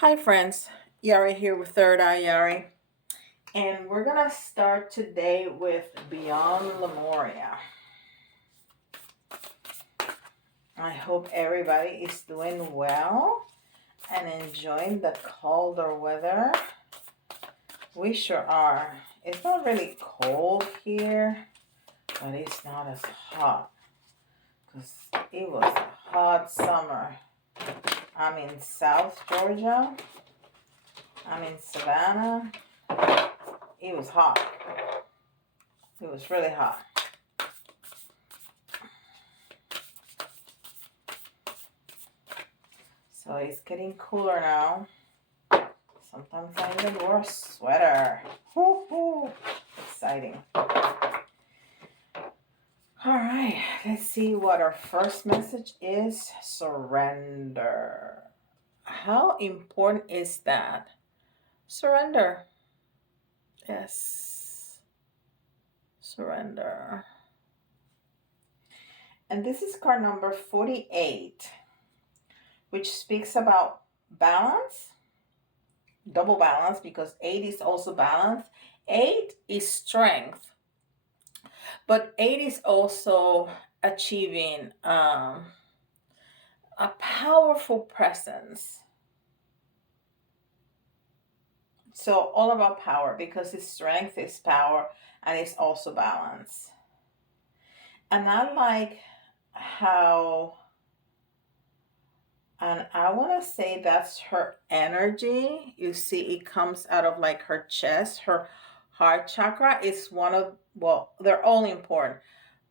Hi friends, Yari here with Third Eye Yari, and we're gonna start today with Beyond Lemuria. I hope everybody is doing well and enjoying the colder weather. We sure are. It's not really cold here, but it's not as hot because it was a hot summer. I'm in South Georgia. I'm in Savannah. It was hot. It was really hot. So it's getting cooler now. Sometimes I even wore a sweater. Woo-hoo. Exciting. Alright, let's see what our first message is. Surrender. How important is that? Surrender. Yes. Surrender. And this is card number 48, which speaks about balance. Double balance, because 8 is also balance. 8 is strength, but 8 is also achieving a powerful presence. So all about power, because his strength is power and it's also balance. And I like how, and I want to say that's her energy. You see, it comes out of like her chest. Her heart chakra is one of, well, they're all important,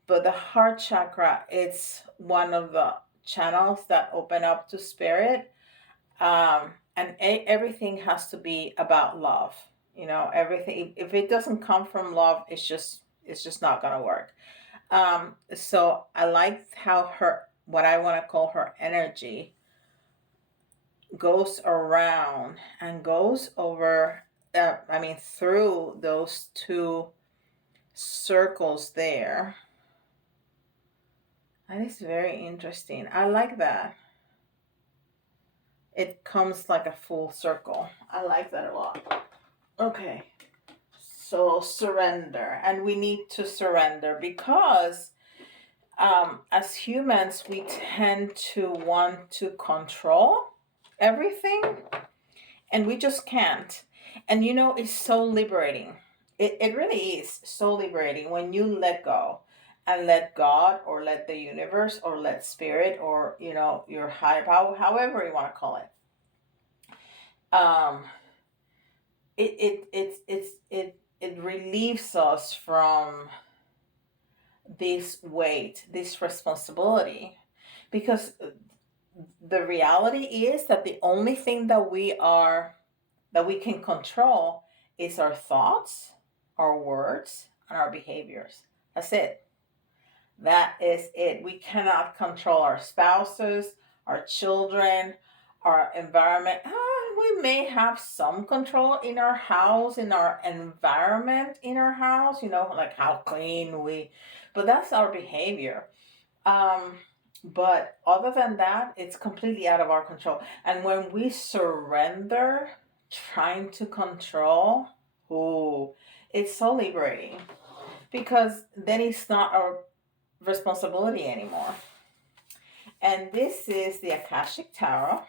but the heart chakra, it's one of the channels that open up to spirit. And everything has to be about love. You know, everything, if it doesn't come from love, it's just not gonna work. So I like how her, what I want to call her energy, goes around and goes over, through those two circles there. And it's very interesting. I like that. It comes like a full circle. I like that a lot. Okay. So surrender. And we need to surrender because as humans, we tend to want to control everything, and we just can't. And you know, it's so liberating. It really is so liberating when you let go and let God, or let the universe, or let spirit, or you know, your higher power, however you want to call it. Um, it relieves us from this weight, this responsibility, because the reality is that the only thing that we can control is our thoughts, our words, and our behaviors. That's it. That is it. We cannot control our spouses, our children, our environment. We may have some control in our house, in our environment, in our house, you know, like how clean we, but that's our behavior. But other than that, it's completely out of our control. And when we surrender trying to control, oh, it's so liberating, because then it's not our responsibility anymore. And this is the Akashic Tarot.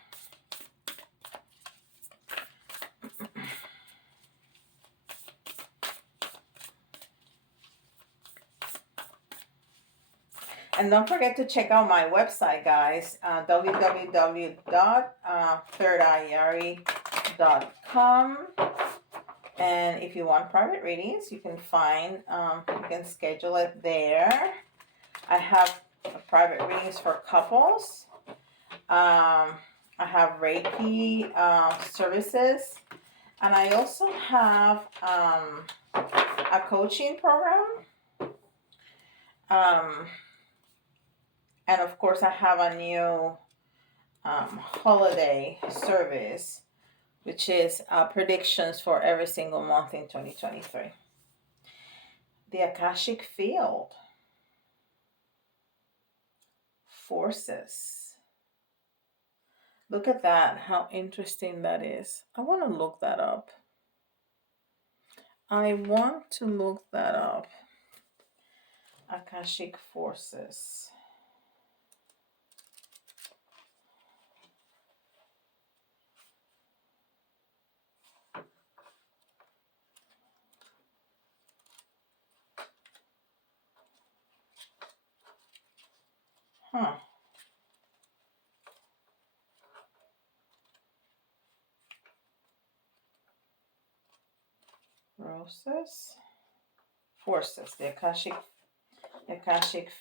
And don't forget to check out my website, guys, www.thirdeyeyari.com. And if you want private readings, you can schedule it there. I have private readings for couples. I have Reiki services. And I also have a coaching program. And of course, I have a new holiday service, which is predictions for every single month in 2023. The Akashic field. Forces. Look at that, how interesting that is. I want to look that up. I want to look that up. Akashic forces. Huh. Roses. Forces. The Akashic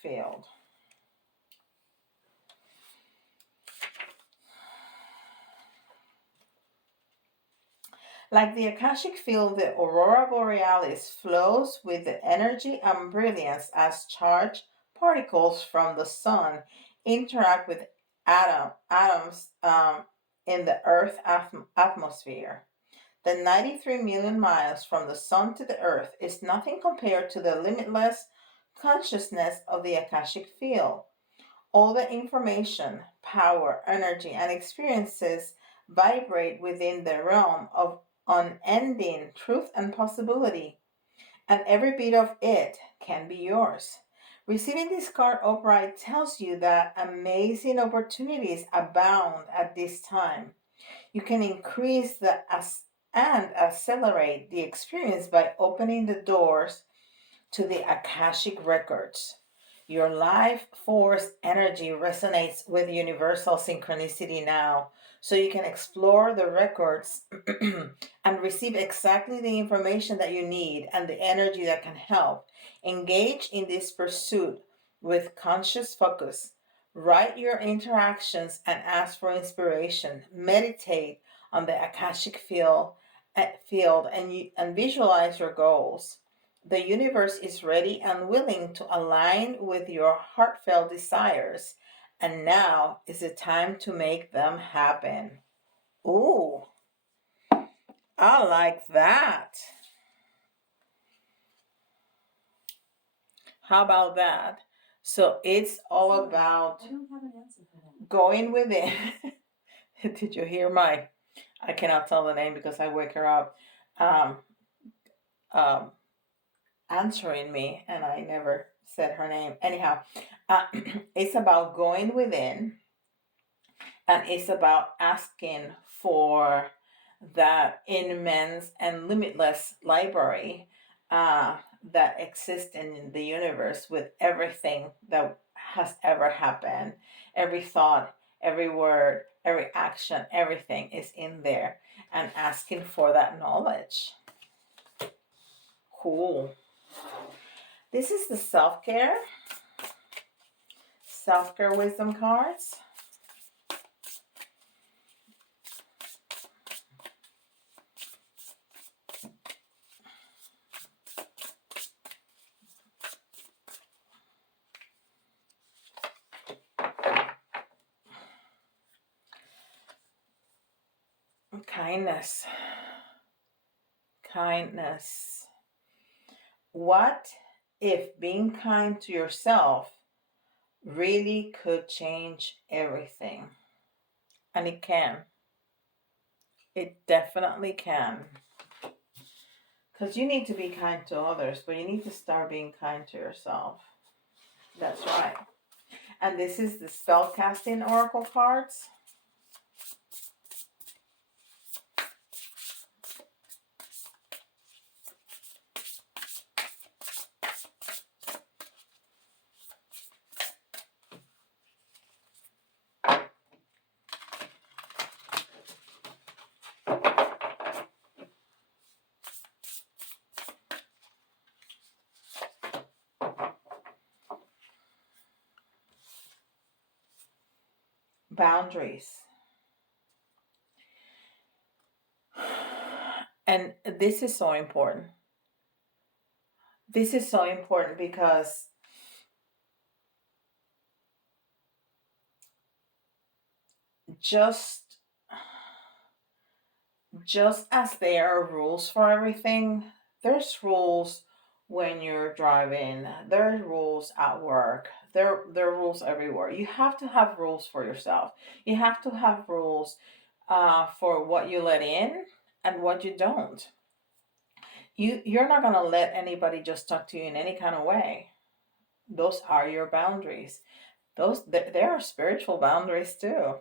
field. Like the Akashic field, the aurora borealis flows with the energy and brilliance as charged particles from the sun interact with atoms in the Earth atmosphere. The 93 million miles from the sun to the earth is nothing compared to the limitless consciousness of the Akashic field. All the information, power, energy, and experiences vibrate within the realm of unending truth and possibility, and every bit of it can be yours. Receiving this card upright tells you that amazing opportunities abound at this time. You can increase and accelerate the experience by opening the doors to the Akashic records. Your life force energy resonates with universal synchronicity now, so you can explore the records and receive exactly the information that you need and the energy that can help. Engage in this pursuit with conscious focus. Write your interactions and ask for inspiration. Meditate on the Akashic field and visualize your goals. The universe is ready and willing to align with your heartfelt desires, and now is the time to make them happen. Ooh, I like that. How about that? So it's all about going within. Did you hear my? I cannot tell the name because I wake her up. Um, um, Answering me, and I never said her name. Anyhow, it's about going within, and it's about asking for that immense and limitless library that exists in the universe with everything that has ever happened. Every thought, every word, every action, everything is in there, and asking for that knowledge. Cool. This is the self-care wisdom cards. Kindness. Kindness. What if being kind to yourself really could change everything? And it can. It definitely can. Because you need to be kind to others, but you need to start being kind to yourself. That's right. And this is the Spellcasting Oracle cards. Boundaries. And this is so important. This is so important because just as there are rules for everything, there's rules when you're driving, there's rules at work, There are rules everywhere. You have to have rules for yourself. You have to have rules for what you let in and what you don't. You're not gonna let anybody just talk to you in any kind of way. Those are your boundaries. Those there are spiritual boundaries too.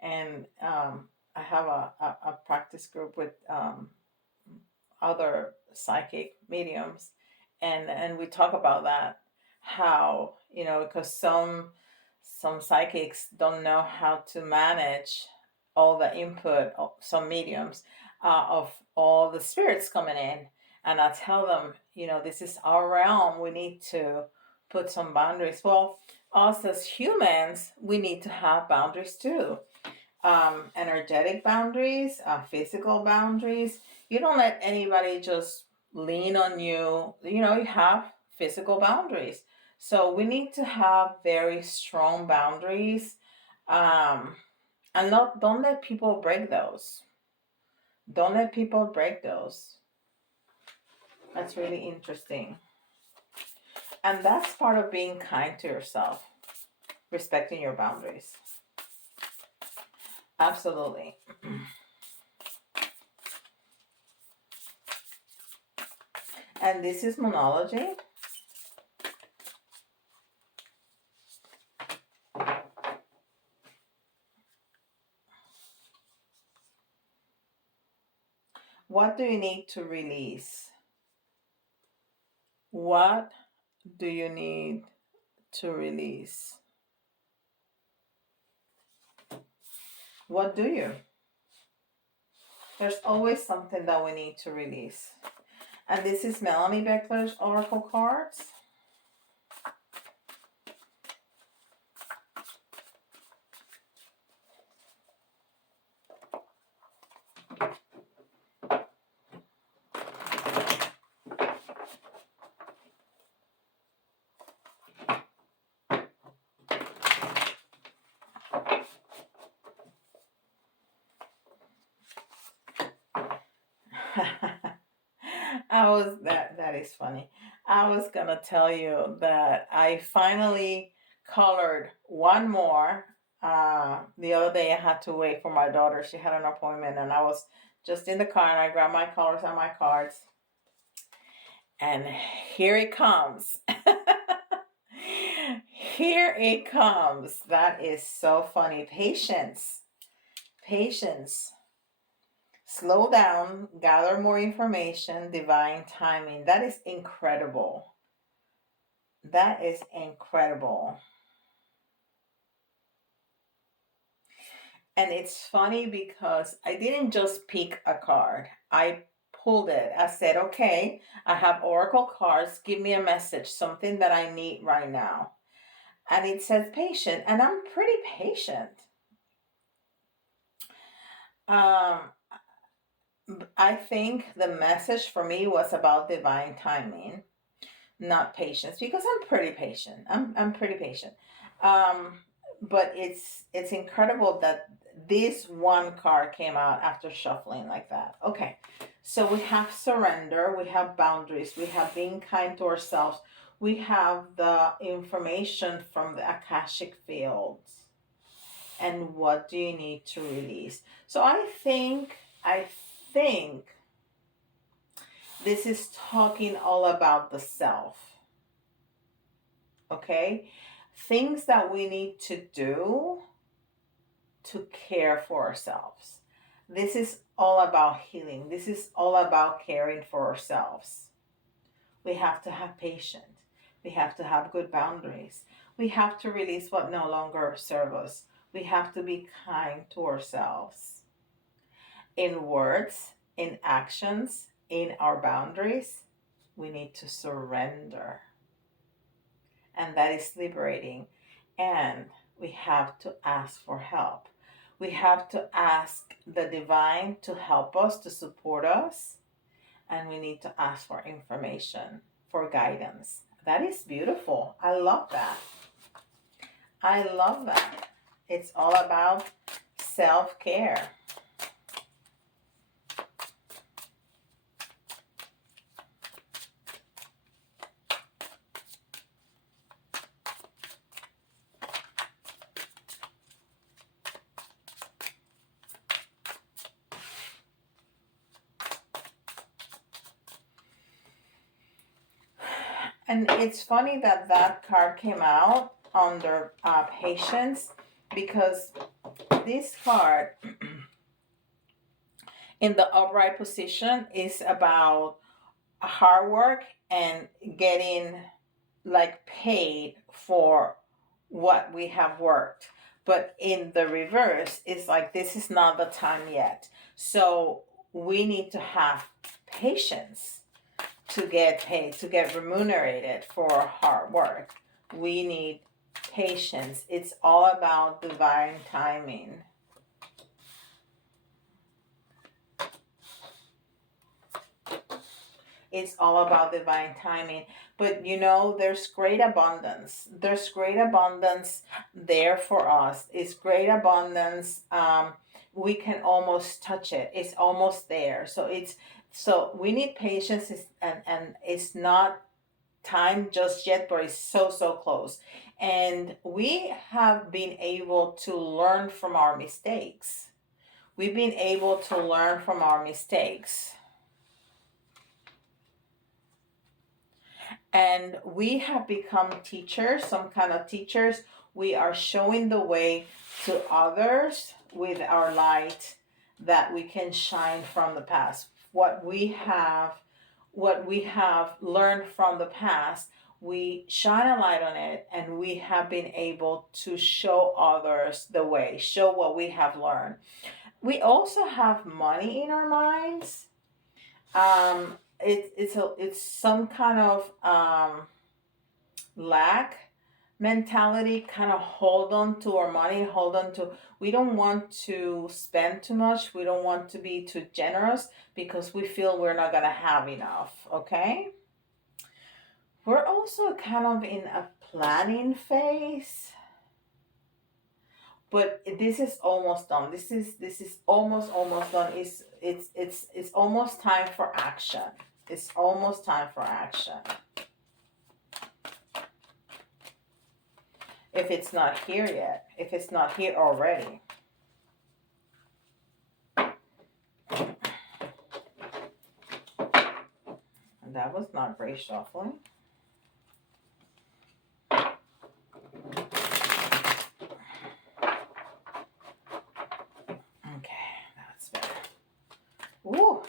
And I have a practice group with other psychic mediums, and we talk about that, how, because some psychics don't know how to manage all the input of some mediums, of all the spirits coming in. And I tell them, this is our realm, we need to put some boundaries. Well, us as humans, we need to have boundaries too. Energetic boundaries, physical boundaries. You don't let anybody just lean on you. You have physical boundaries. So we need to have very strong boundaries, and don't let people break those. Don't let people break those. That's really interesting. And that's part of being kind to yourself, respecting your boundaries. Absolutely. And this is Moonology. What do you need to release? What do you need to release? What do you? There's always something that we need to release. And this is Melanie Becker's Oracle cards. That is funny. I was gonna tell you that I finally colored one more. The other day I had to wait for my daughter. She had an appointment, and I was just in the car, and I grabbed my colors and my cards. And here it comes. Here it comes. That is so funny. Patience. Patience. Slow down, gather more information, divine timing. That is incredible. That is incredible. And it's funny because I didn't just pick a card. I pulled it. I said, okay, I have Oracle cards. Give me a message, something that I need right now. And it says patient, and I'm pretty patient. I think the message for me was about divine timing, not patience, because I'm pretty patient. I'm pretty patient. But it's incredible that this one card came out after shuffling like that. Okay, so we have surrender, we have boundaries, we have being kind to ourselves, we have the information from the Akashic fields, and what do you need to release. So I think this is talking all about the self. Okay? Things that we need to do to care for ourselves. This is all about healing. This is all about caring for ourselves. We have to have patience. We have to have good boundaries. We have to release what no longer serves us. We have to be kind to ourselves. In words, in actions, in our boundaries, we need to surrender. And that is liberating. And we have to ask for help. We have to ask the divine to help us, to support us. And we need to ask for information, for guidance. That is beautiful. I love that. I love that. It's all about self-care. And it's funny that that card came out under patience, because this card in the upright position is about hard work and getting like paid for what we have worked. But in the reverse, it's like this is not the time yet. So we need to have patience to get paid, to get remunerated for hard work. We need patience. It's all about divine timing. It's all about divine timing. But you know, there's great abundance. There's great abundance there for us. It's great abundance. We can almost touch it. It's almost there. So we need patience, and it's not time just yet, but it's so close. And we have been able to learn from our mistakes. We've been able to learn from our mistakes. And we have become teachers, some kind of teachers. We are showing the way to others with our light, that we can shine from the past. What we have learned from the past, we shine a light on it, and we have been able to show others the way, show what we have learned. We also have money in our minds. It's some kind of lack mentality, kind of hold on to our money, hold on to, we don't want to spend too much, we don't want to be too generous, because we feel we're not gonna have enough. Okay, we're also kind of in a planning phase, but this is almost done. This is almost done. It's almost time for action. It's almost time for action. If it's not here yet, if it's not here already. And that was not great shuffling. Okay, that's better. Ooh.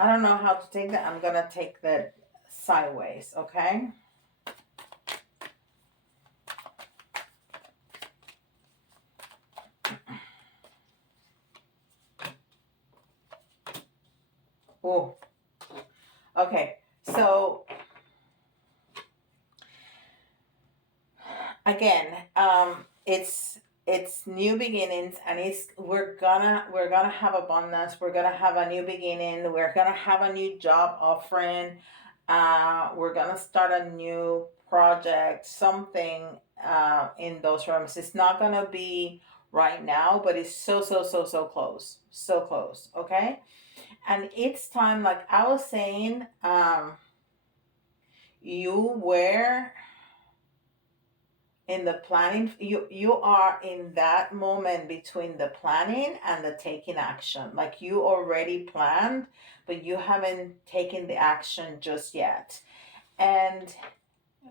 I don't know how to take that. I'm gonna take that sideways, okay? Ooh. Okay, so again, it's new beginnings, and we're gonna have abundance. We're gonna have a new beginning. We're gonna have a new job offering. We're gonna start a new project, something in those realms. It's not gonna be right now, but it's so close, so close. Okay, and it's time. Like I was saying, you were in the planning, you are in that moment between the planning and the taking action. Like you already planned, but you haven't taken the action just yet. And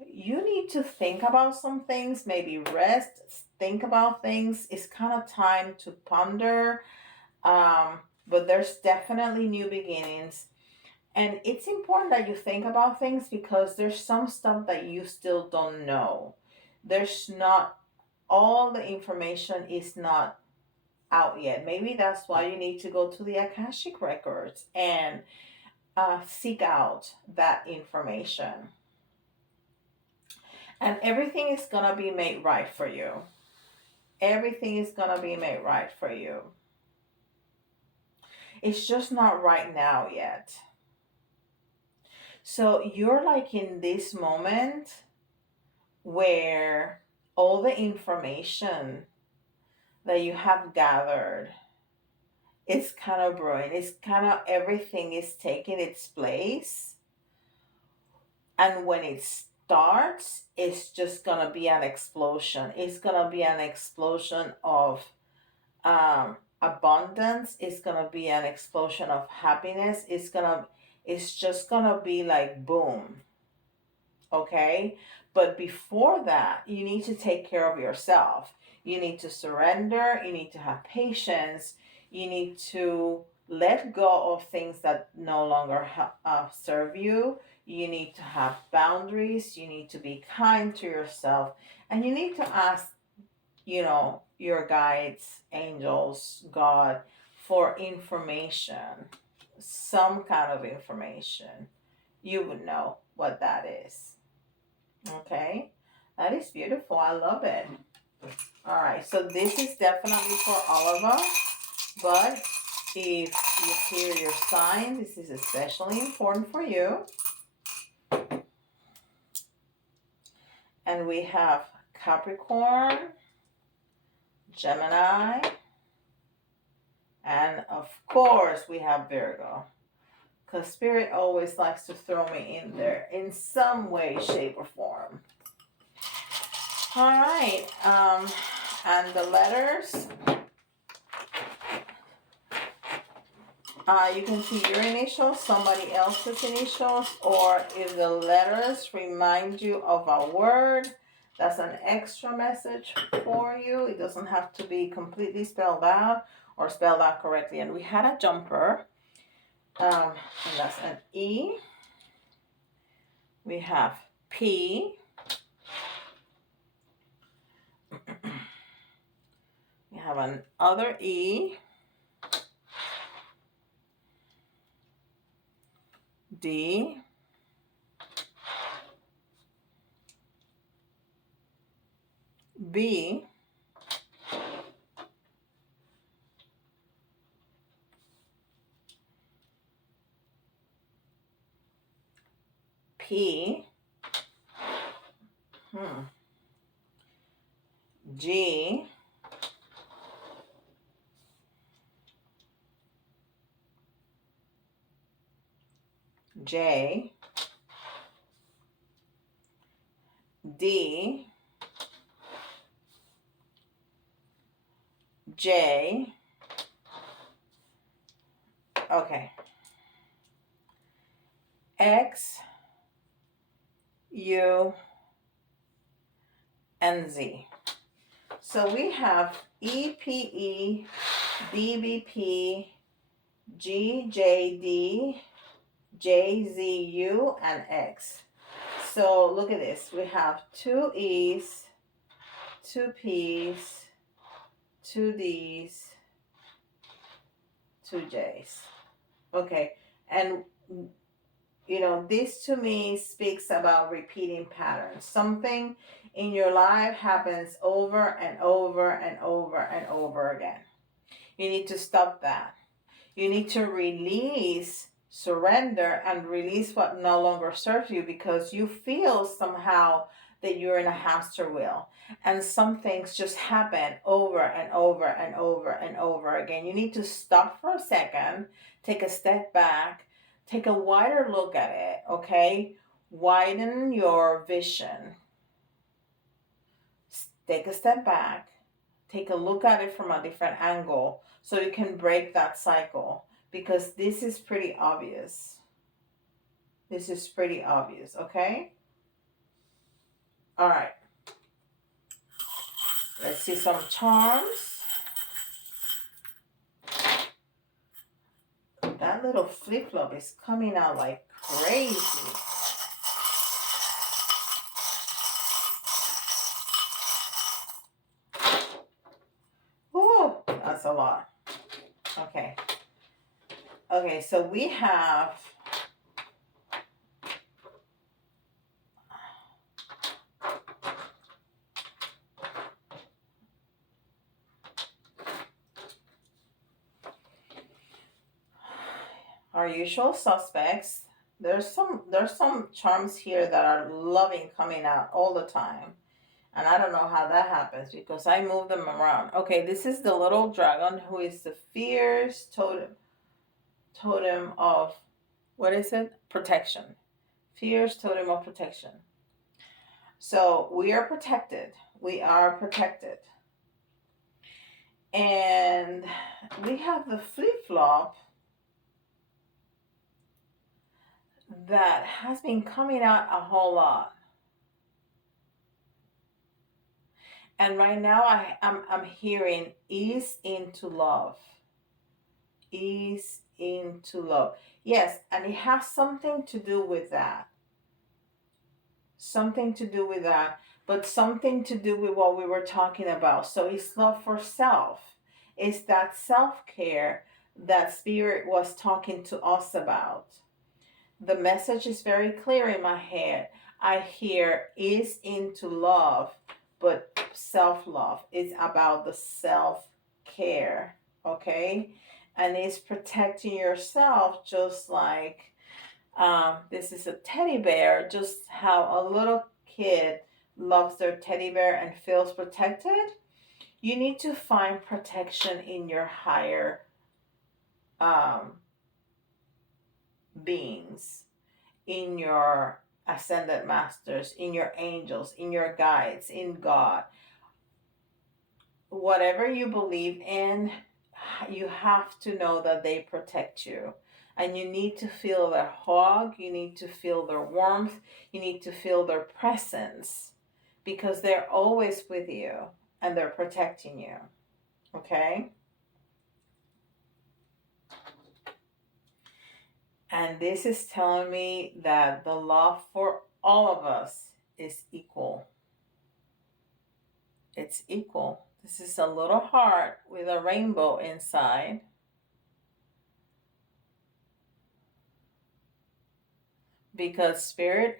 you need to think about some things, maybe rest, think about things. It's kind of time to ponder. But there's definitely new beginnings. And it's important that you think about things, because there's some stuff that you still don't know. There's not, all the information is not out yet. Maybe that's why you need to go to the Akashic records and seek out that information. And everything is going to be made right for you. Everything is going to be made right for you. It's just not right now yet. So you're like in this moment where all the information that you have gathered is kind of brewing. It's kind of, everything is taking its place. And when it's starts, it's just gonna be an explosion. It's gonna be an explosion of abundance. It's gonna be an explosion of happiness. It's just gonna be like boom. Okay, but before that, you need to take care of yourself. You need to surrender. You need to have patience. You need to let go of things that no longer serve you. You need to have boundaries. You need to be kind to yourself, and you need to ask, your guides, angels, God, for information, some kind of information. You would know what that is. Okay, that is beautiful. I love it. All right, so this is definitely for all of us, but if you hear your sign, this is especially important for you. And we have Capricorn, Gemini, and of course we have Virgo. Because Spirit always likes to throw me in there in some way, shape, or form. All right, and the letters, you can see your initials, somebody else's initials, or if the letters remind you of a word, that's an extra message for you. It doesn't have to be completely spelled out or spelled out correctly. And we had a jumper, and that's an E. We have P. We have another E. D. B. P. G. J. D. J. Okay. X, U, and Z. So we have EPE, BBP, GJD, JZU, and X. So look at this. We have 2 E's, 2 P's, 2 D's, 2 J's. Okay. And this to me speaks about repeating patterns. Something in your life happens over and over and over and over again. You need to stop that. You need to release, surrender, and release what no longer serves you, because you feel somehow that you're in a hamster wheel and some things just happen over and over and over and over again. You need to stop for a second, take a step back, take a wider look at it, okay? Widen your vision. Take a step back, take a look at it from a different angle so you can break that cycle, because this is pretty obvious. This is pretty obvious, okay? All right. Let's see some charms. That little flip-flop is coming out like crazy. Ooh, that's a lot. Okay. Okay, so we have our usual suspects. There's some charms here that are loving coming out all the time. And I don't know how that happens because I move them around. Okay, this is the little dragon who is the fierce totem of, what is it? Protection. Fierce totem of protection. So we are protected. We are protected. And we have the flip flop that has been coming out a whole lot. And right now I'm hearing ease into love. Ease into love. Yes, and it has something to do with that. Something to do with that, but something to do with what we were talking about. So it's love for self. It's that self care that Spirit was talking to us about. The message is very clear in my head. I hear is into love, but self love is about the self care, okay? And it's protecting yourself, just like this is a teddy bear, just how a little kid loves their teddy bear and feels protected. You need to find protection in your higher um, beings, in your ascended masters, in your angels, in your guides, in God. Whatever you believe in, you have to know that they protect you. And you need to feel their hug, you need to feel their warmth, you need to feel their presence, because they're always with you and they're protecting you. Okay? And this is telling me that the love for all of us is equal. It's equal. This is a little heart with a rainbow inside. Because Spirit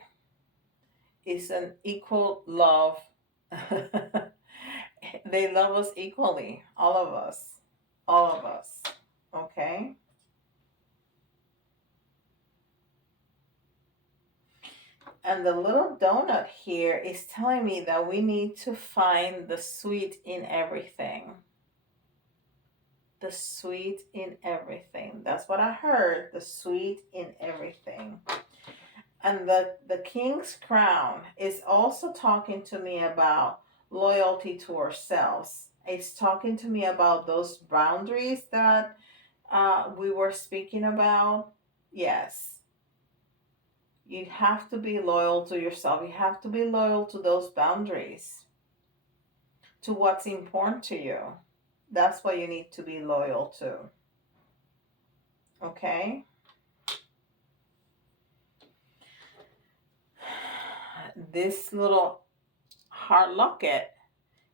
is an equal love. They love us equally, all of us. All of us. Okay? And the little donut here is telling me that we need to find the sweet in everything. The sweet in everything. That's what I heard. The sweet in everything. And the king's crown is also talking to me about loyalty to ourselves. It's talking to me about those boundaries that we were speaking about. Yes, you have to be loyal to yourself. You have to be loyal to those boundaries, to what's important to you. That's what you need to be loyal to. Okay? This little heart locket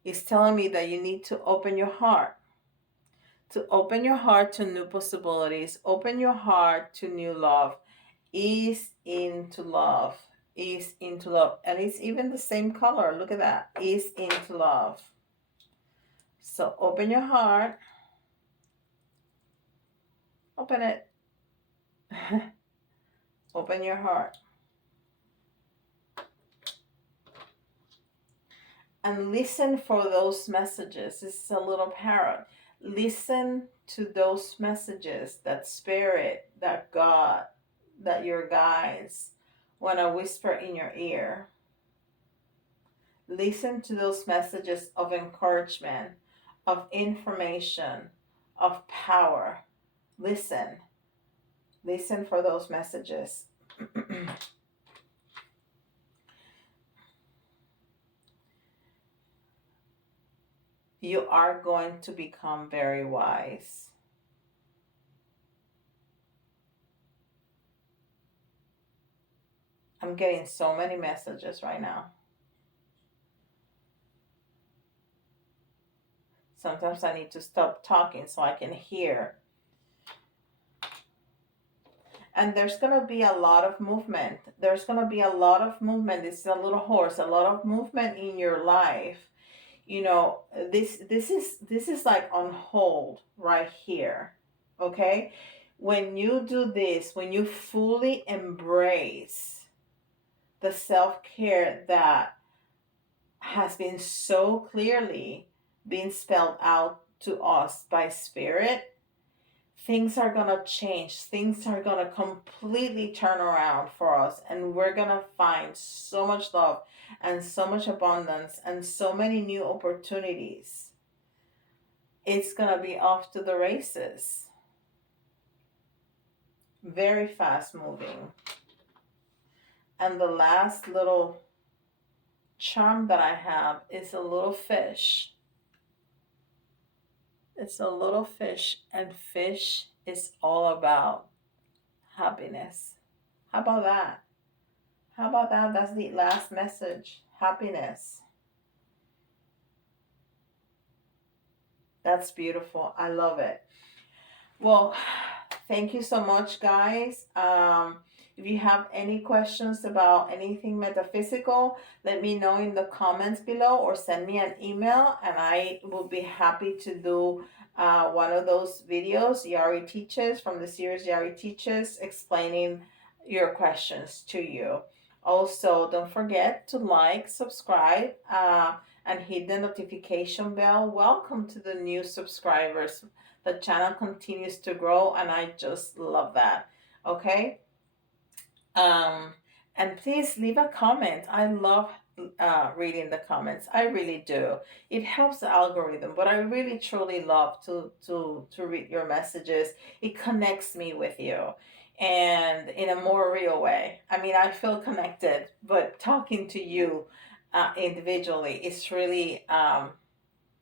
is telling me that you need to open your heart. To open your heart to new possibilities, open your heart to new love. Ease into love. Ease into love. And it's even the same color. Look at that. Ease into love. So open your heart. Open it. Open your heart. And listen for those messages. This is a little parrot. Listen to those messages that Spirit, that God, that your guides want to whisper in your ear. Listen to those messages of encouragement, of information, of power. Listen. Listen for those messages. You are going to become very wise. I'm getting so many messages right now. Sometimes I need to stop talking so I can hear. And there's going to be a lot of movement. There's going to be a lot of movement. This is a little horse, a lot of movement in your life. You know, this is like on hold right here. Okay? When you do this, when you fully embrace the self-care that has been so clearly being spelled out to us by Spirit, things are going to change. Things are going to completely turn around for us. And we're going to find so much love and so much abundance and so many new opportunities. It's going to be off to the races. Very fast moving. And the last little charm that I have is a little fish. It's a little fish, and fish is all about happiness. How about that? How about that? That's the last message. Happiness. That's beautiful. I love it. Well, thank you so much, guys. If you have any questions about anything metaphysical, let me know in the comments below or send me an email, and I will be happy to do one of those videos Yari teaches from the series Yari teaches, explaining your questions to you. Also, don't forget to like, subscribe, and hit the notification bell. Welcome to the new subscribers. The channel continues to grow, and I just love that. Okay. Um, and please leave a comment. I love reading the comments. I really do. It helps the algorithm, but I really truly love to read your messages. It connects me with you, and in a more real way. I mean, I feel connected, but talking to you individually is really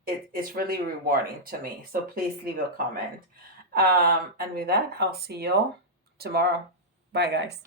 it's really rewarding to me. So please leave a comment. And with that, I'll see you all tomorrow. Bye, guys.